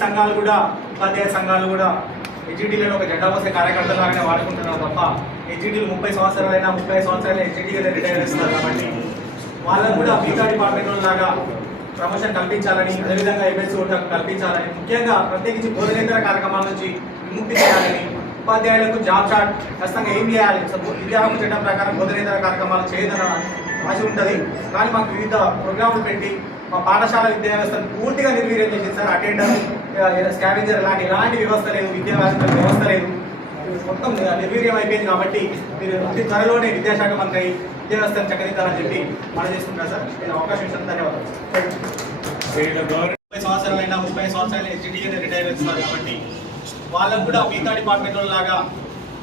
సంఘాలు కూడా ఉపాధ్యాయ సంఘాలు కూడా హెచ్జిటీలను ఒక జెండా పోసే కార్యకర్తలాగానే వాడుకుంటున్నారు తప్ప హెచ్జిటీలు ముప్పై సంవత్సరాలైనా ముప్పై సంవత్సరాలు హెచ్జిటీగా రిటైర్ ఇస్తున్నారు కాబట్టి వాళ్ళకు కూడా మిగతా డిపార్ట్మెంట్ లాగా ప్రమోషన్ కల్పించాలని అదేవిధంగా ఎంఎస్సీ ఓటాకు కల్పించాలని ముఖ్యంగా ప్రత్యేకించి బోధనేతర కార్యక్రమాల నుంచి విముక్తి చేయాలని ఉపాధ్యాయులకు జాబ్ చార్ట్ ఖచ్చితంగా ఏం చేయాలి? సో చట్టం ప్రకారం బోధనేతర కార్యక్రమాలు చేయదని ఆశ ఉంటుంది. కానీ మాకు వివిధ ప్రోగ్రాములు పెట్టి మా పాఠశాల విద్యా వ్యవస్థను పూర్తిగా నిర్వీర్యం చేసింది సార్. అటెండర్ స్కావెంజర్ లాంటి ఎలాంటి వ్యవస్థ లేదు విద్యా వ్యవస్థ వ్యవస్థ లేదు మొత్తం నిర్వీర్యం అయిపోయింది కాబట్టి మీరు అతి త్వరలోనే విద్యాశాఖ మంత్రి విద్యా వ్యవస్థను చక్కదిద్దాలని చెప్పి మనం చేసుకుంటున్నారు సార్. నేను అవకాశం ఇచ్చిన ధన్యవాదాలు. ముప్పై సంవత్సరాలైనా ముప్పై సంవత్సరాలు హెచ్డిఏ రిటైర్ అవుతున్నారు కాబట్టి వాళ్ళకు కూడా మిగతా డిపార్ట్మెంట్ లాగా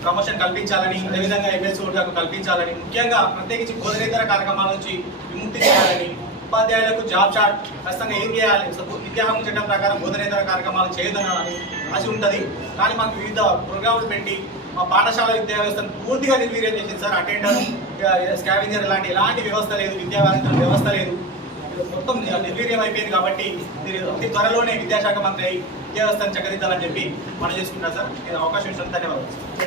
ప్రమోషన్ కల్పించాలని అదేవిధంగా ఎంఎస్సీ ఓటాకు కల్పించాలని ముఖ్యంగా ప్రత్యేకించి బోధనేతర కార్యక్రమాల నుంచి విముక్తి చేయాలని ఉపాధ్యాయులకు జాబ్ చార్ట్ ఖచ్చితంగా ఏం చేయాలి? విద్యాహం చట్టం ప్రకారం బోధనేతర కార్యక్రమాలు చేయదని రాసి ఉంటుంది. కానీ మాకు వివిధ ప్రోగ్రాములు పెట్టి మా పాఠశాల విద్యా వ్యవస్థను పూర్తిగా నిర్వీర్యం చేసింది సార్ అటెండర్ స్కావెంజర్ లాంటి ఎలాంటి వ్యవస్థ లేదు విద్యా వ్యవస్థ లేదు. మొత్తం నిర్వీర్యం అయిపోయింది కాబట్టి మీరు అతి త్వరలోనే విద్యాశాఖ మంత్రి అయి విద్యా వ్యవస్థను చక్కదిద్దాలని చెప్పి మనం చేసుకుంటాం సార్. నేను అవకాశం ఇస్తాను ధన్యవాదాలు.